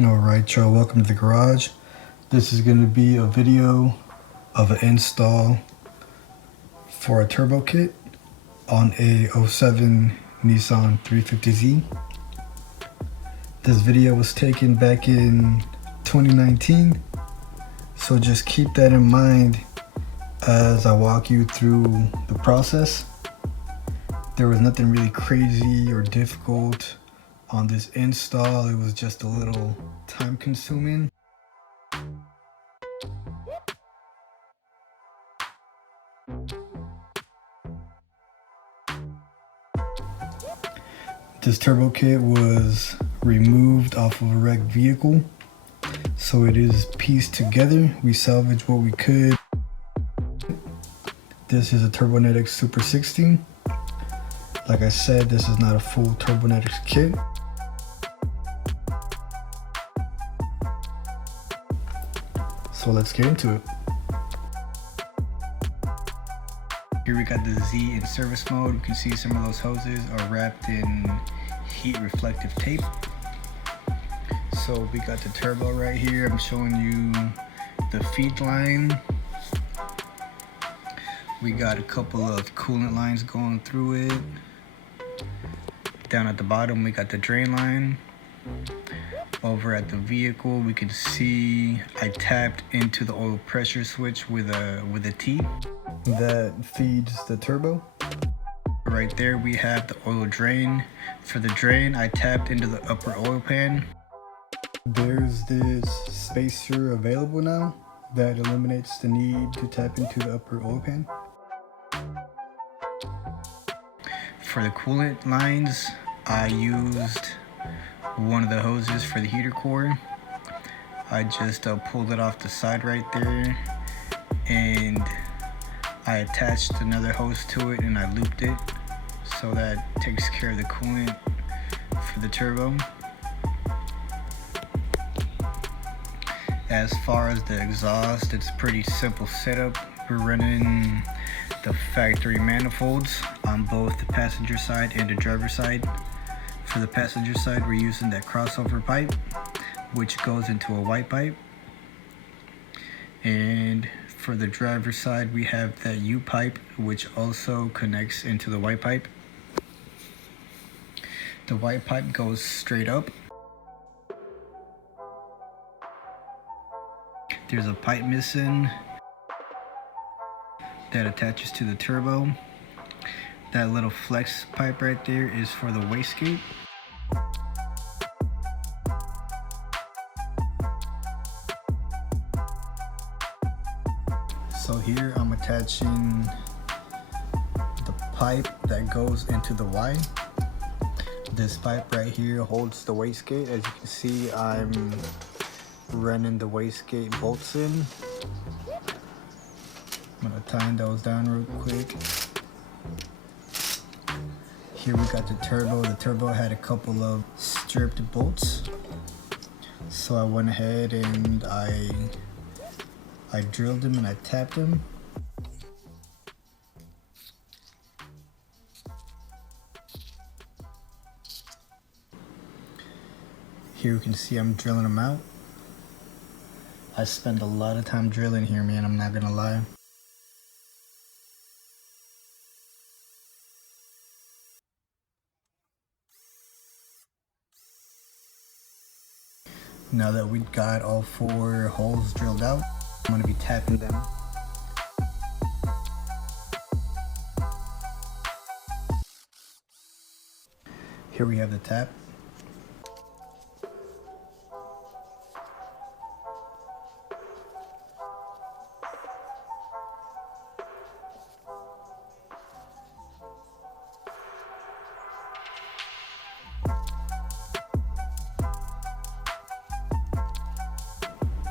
Alright y'all, welcome to the garage. This is going to be a video of an install for a turbo kit on a '07 Nissan 350Z. This video was taken back in 2019, so just keep that in mind as I walk you through the process. There was nothing really crazy or difficult on this install. It was just a little time consuming. This turbo kit was removed off of a wrecked vehicle, so it is pieced together. We salvaged what we could. This is a Turbonetics Super 16. Like I said, this is not a full Turbonetics kit. So let's get into it. Here we got the Z in service mode. You can see some of those hoses are wrapped in heat reflective tape. So we got the turbo right here. I'm showing you the feed line. We got a couple of coolant lines going through it. Down at the bottom we got the drain line. Over at the vehicle we can see I tapped into the oil pressure switch with a T that feeds the turbo. Right there we have the oil drain. For the drain I tapped into the upper oil pan. There's this spacer available now that eliminates the need to tap into the upper oil pan. For the coolant lines I used one of the hoses for the heater core. I just pulled it off the side right there, and I attached another hose to it and I looped it, so that takes care of the coolant for the turbo. As far as the exhaust, it's a pretty simple setup. We're running the factory manifolds on both the passenger side and the driver side. For the passenger side, we're using that crossover pipe, which goes into a white pipe. And for the driver side, we have that U pipe, which also connects into the white pipe. The white pipe goes straight up. There's a pipe missing that attaches to the turbo. That little flex pipe right there is for the wastegate. So here I'm attaching the pipe that goes into the Y. This pipe right here holds the wastegate. As you can see, I'm running the wastegate bolts in. I'm gonna tighten those down real quick. Here we got the turbo. The turbo had a couple of stripped bolts, so I went ahead and I drilled them and I tapped them. Here you can see I'm drilling them out. I spend a lot of time drilling here, man, I'm not gonna lie. Now that we got all 4 holes drilled out, I'm gonna be tapping them. Here we have the tap.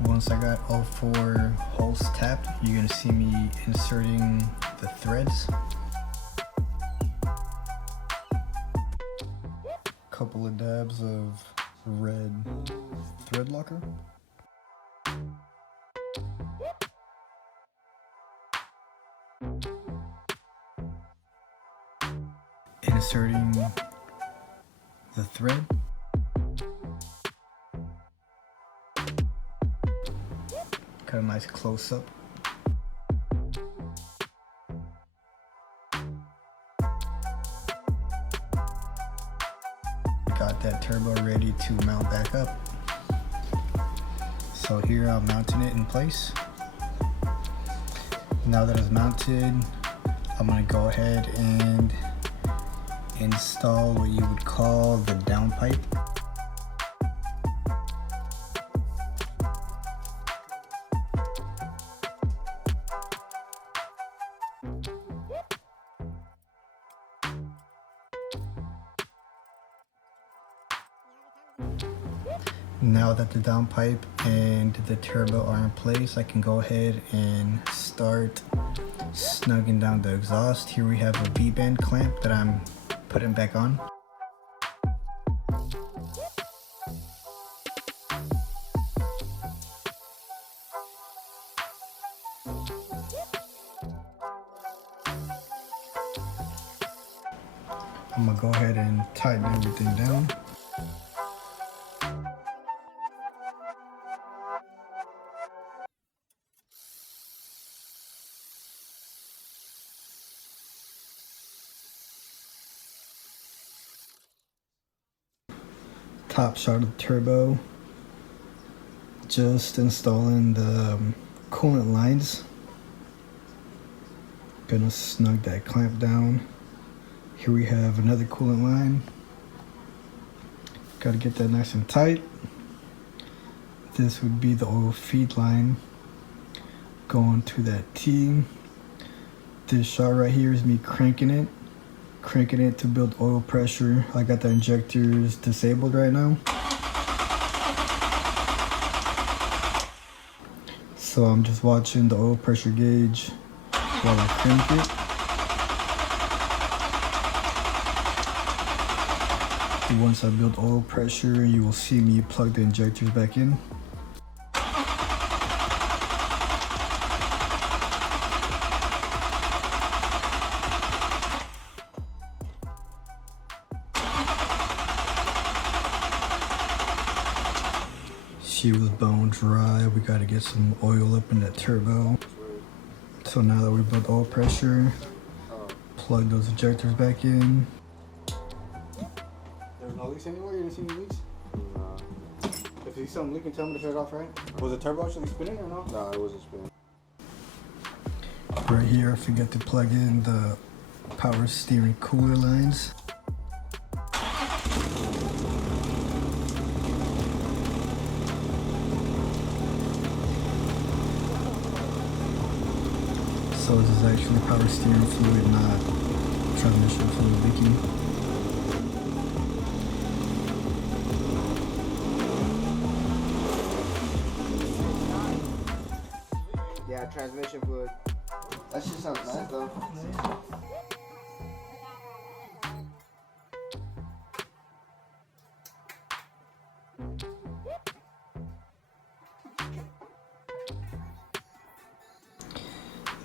Once I got all 4 holes tapped, you're gonna see me inserting the threads. Couple of dabs of red thread locker. Inserting the thread. Got a nice close-up. Got that turbo ready to mount back up. So here I'm mounting it in place. Now that it's mounted, I'm gonna go ahead and install what you would call the downpipe. Now that the downpipe and the turbo are in place, I can go ahead and start snugging down the exhaust. Here we have a V-bend clamp that I'm putting back on. I'm gonna go ahead and tighten everything down. Top shot of the turbo. Just installing the coolant lines. Gonna snug that clamp down. Here we have another coolant line. Gotta get that nice and tight. This would be the oil feed line going to that T. This shot right here is me cranking it to build oil pressure. I got the injectors disabled right now. So I'm just watching the oil pressure gauge while I crank it. And once I build oil pressure, you will see me plug the injectors back in. She was bone dry. We gotta get some oil up in that turbo. So now that we built oil pressure, plug those injectors back in. There's no leaks anywhere? You didn't see any leaks? No. If you see something leaking, tell me to shut it off, right? Was the turbo actually spinning or no? No, it wasn't spinning. Right here, I forgot to plug in the power steering cooler lines. So this is actually power steering fluid, not transmission fluid leaking. Yeah, transmission fluid. That shit sounds nice though.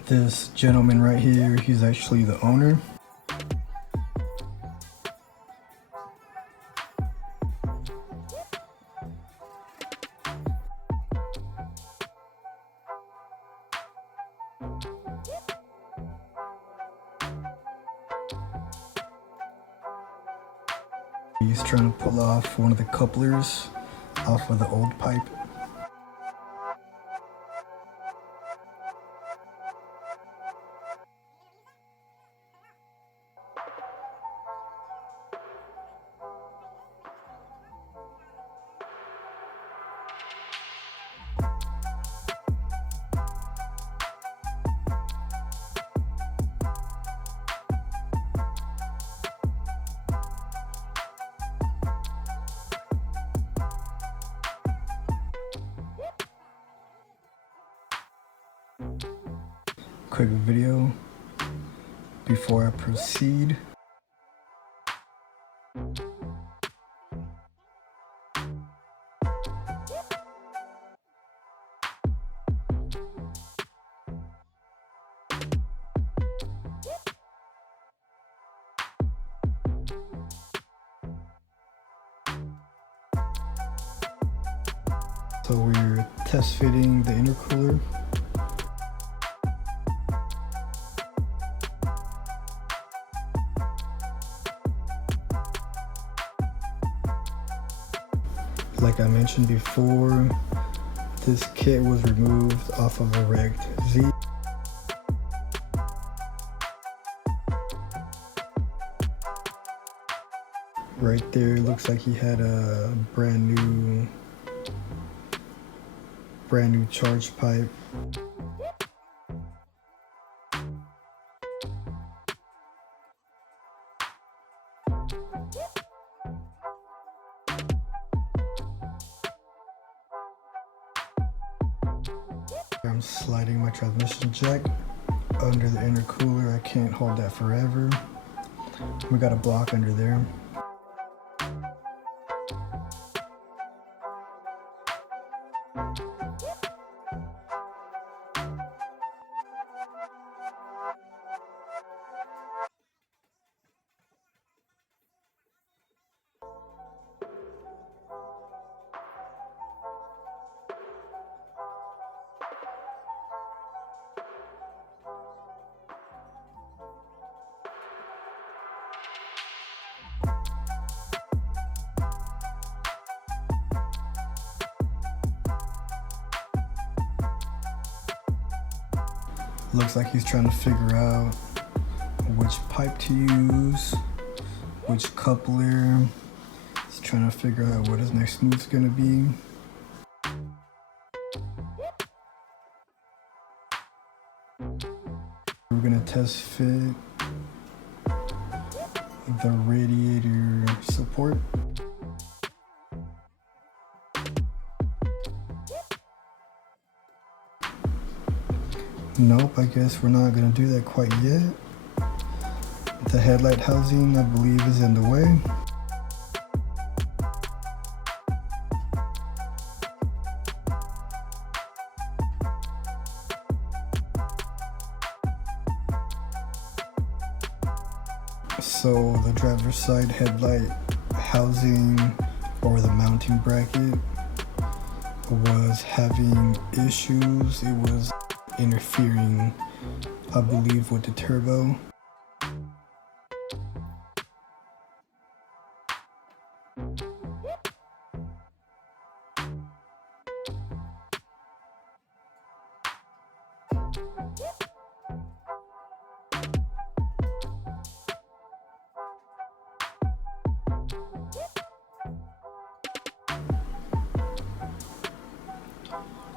This gentleman right here, he's actually the owner. He's trying to pull off one of the couplers off of the old pipe. Quick video before I proceed. So we're test fitting the intercooler. Like I mentioned before, this kit was removed off of a wrecked Z. Right there, it looks like he had a brand new charge pipe. I'm sliding my transmission jack under the intercooler. I can't hold that forever. We got a block under there. Looks like he's trying to figure out which pipe to use, which coupler. He's trying to figure out what his next move's gonna be. We're gonna test fit the radiator support. Nope, I guess we're not gonna do that quite yet. The headlight housing, I believe, is in the way. So the driver's side headlight housing, or the mounting bracket, was having issues. It was interfering, I believe, with the turbo.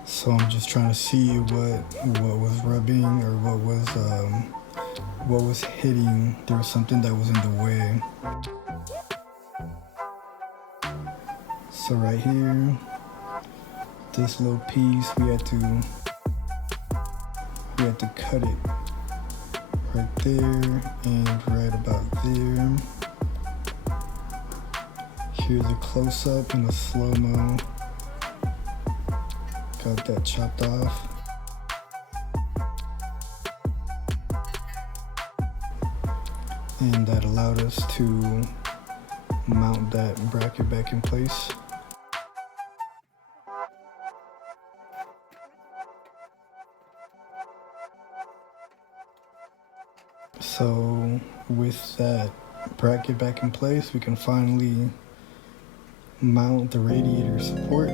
So I'm just trying to see what was rubbing, or what was hitting. There was something that was in the way. So right here, this little piece, we had to cut it right there and right about there. Here's a close-up and a slow-mo. Got that chopped off. And that allowed us to mount that bracket back in place. So with that bracket back in place, we can finally mount the radiator support.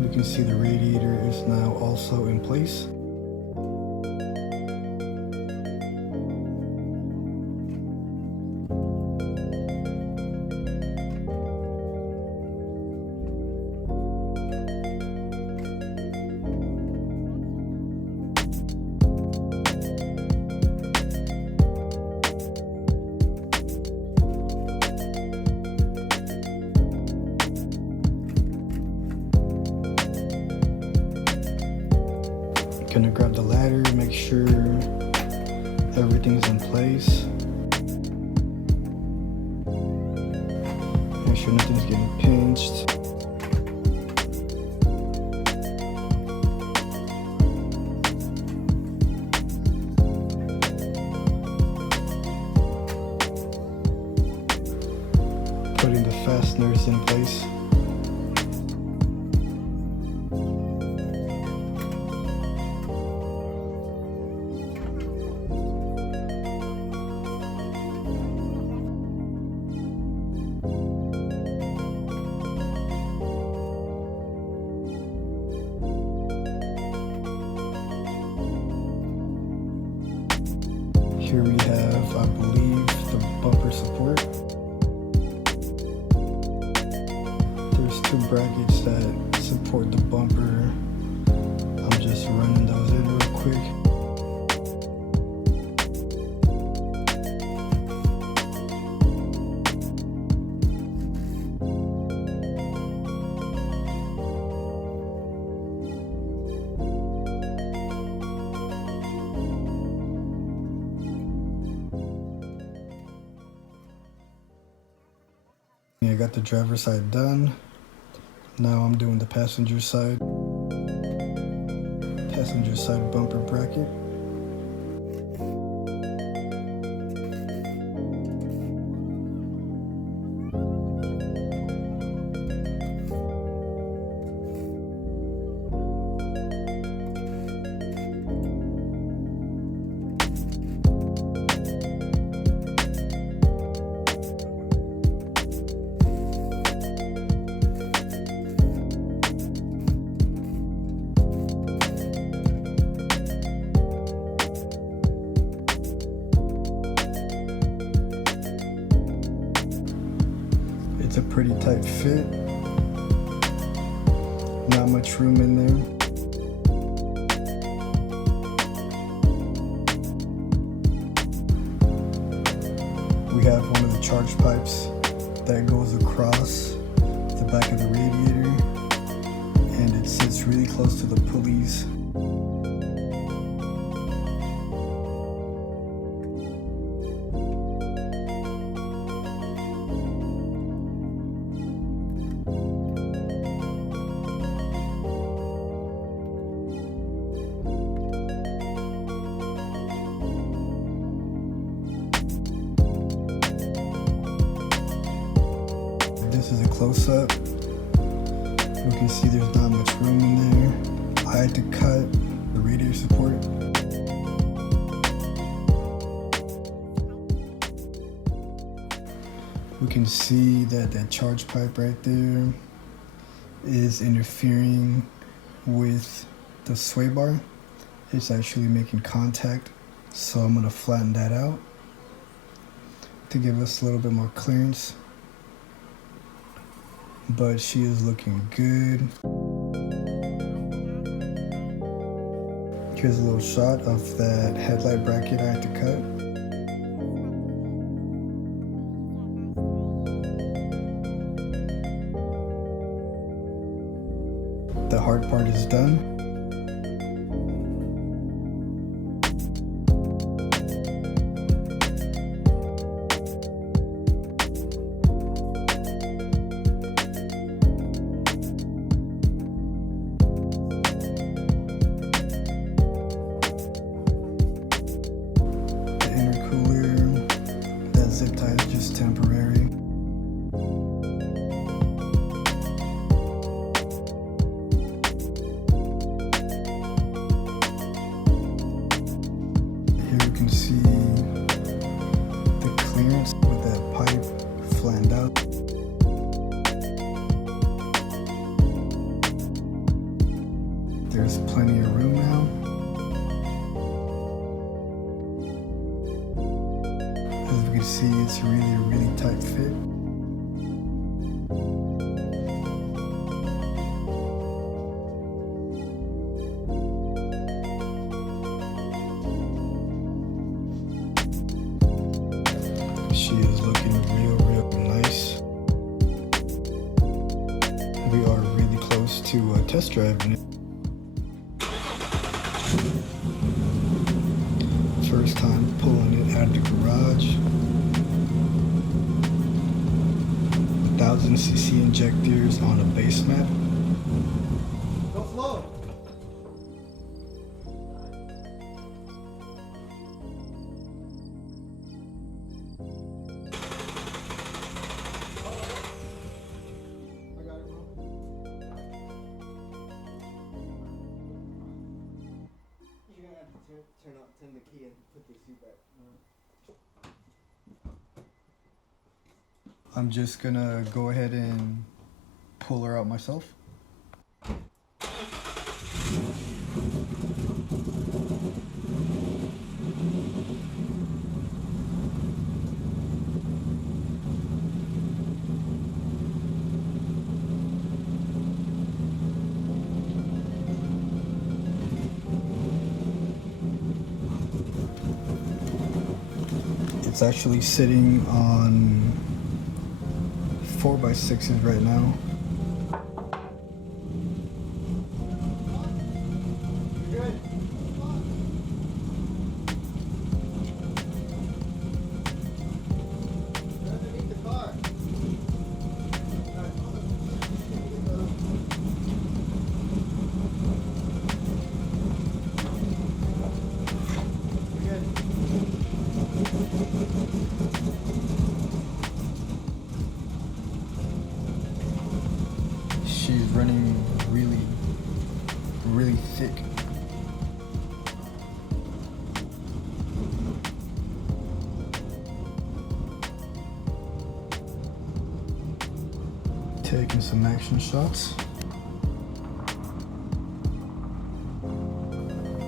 We can see the radiator is now also in place. Gonna grab the ladder, make sure everything's in place. Make sure nothing's getting pinched. Putting the fasteners in place. Here we have, I believe, the bumper support. There's two brackets that support the bumper. I'm just running those in real quick. I got the driver's side done. Now I'm doing the passenger side. Passenger side bumper bracket. It's a pretty tight fit. Not much room in there. We have one of the charge pipes that goes across the back of the radiator, and it sits really close to the pulleys. This is a close-up. You can see there's not much room in there. I had to cut the radiator support. We can see that that charge pipe right there is interfering with the sway bar. It's actually making contact, so I'm gonna flatten that out to give us a little bit more clearance. But she is looking good. Here's a little shot of that headlight bracket I had to cut. The hard part is done. Zip tie is just temporary. Here you can see the clearance with that pipe flanned out. There's plenty of room now. As you can see, it's really tight fit. She is looking real nice. We are really close to test driving it. First time pulling it out of the garage. 1000cc injectors on a base map. Go slow. I got it, bro. You're gonna have to turn the key and put the seat back. I'm just gonna go ahead and pull her out myself. It's actually sitting on 4x6s right now. Good. Underneath the car. She's running really thick. Taking some action shots.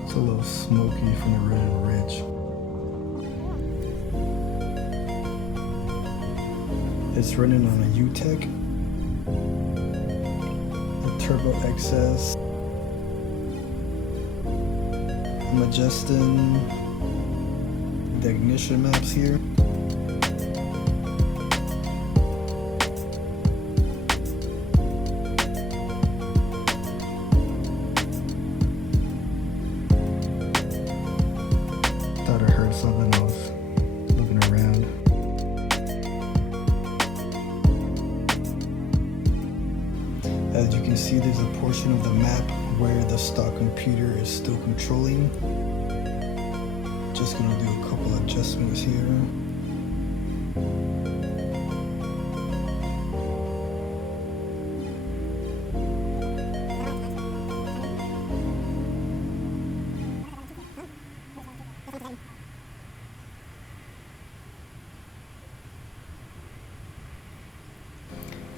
It's a little smoky from the Red Ridge. It's running on a U-Tech, a Turbo XS. I'm adjusting the ignition maps here. Thought I heard something, I was looking around. As you can see, there's a portion of the map where the stock computer is still controlling. Just gonna do a couple adjustments here.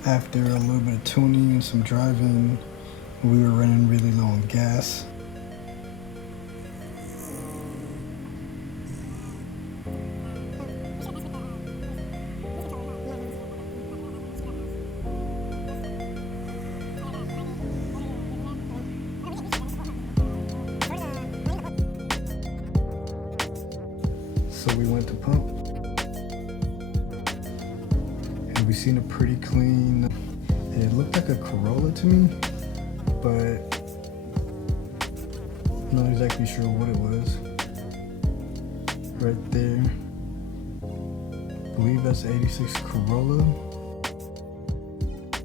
After a little bit of tuning and some driving, we were running really low on gas. So we went to pump. We seen it pretty clean. It looked like a Corolla to me, but I'm not exactly sure what it was. Right there, I believe that's 86 Corolla.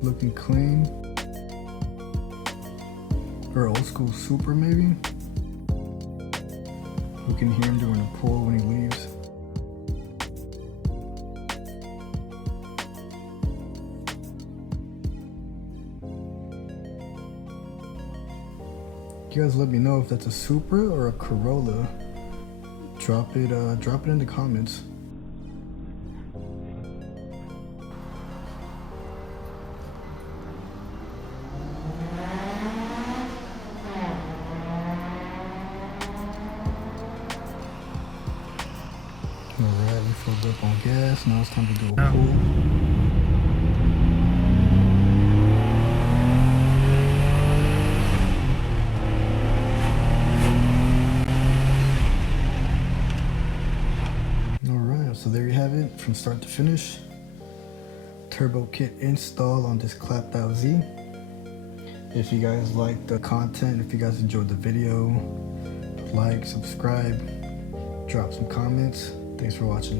Looking clean. Or old school Super maybe. We can hear him during the pull when he leaves. You guys let me know if that's a Supra or a Corolla. Drop it in the comments. Alright, we filled up on gas. Now it's time to do a pull. So there you have it, from start to finish. Turbo kit install on this clapped out Z. If you guys liked the content, if you guys enjoyed the video, like, subscribe, drop some comments. Thanks for watching.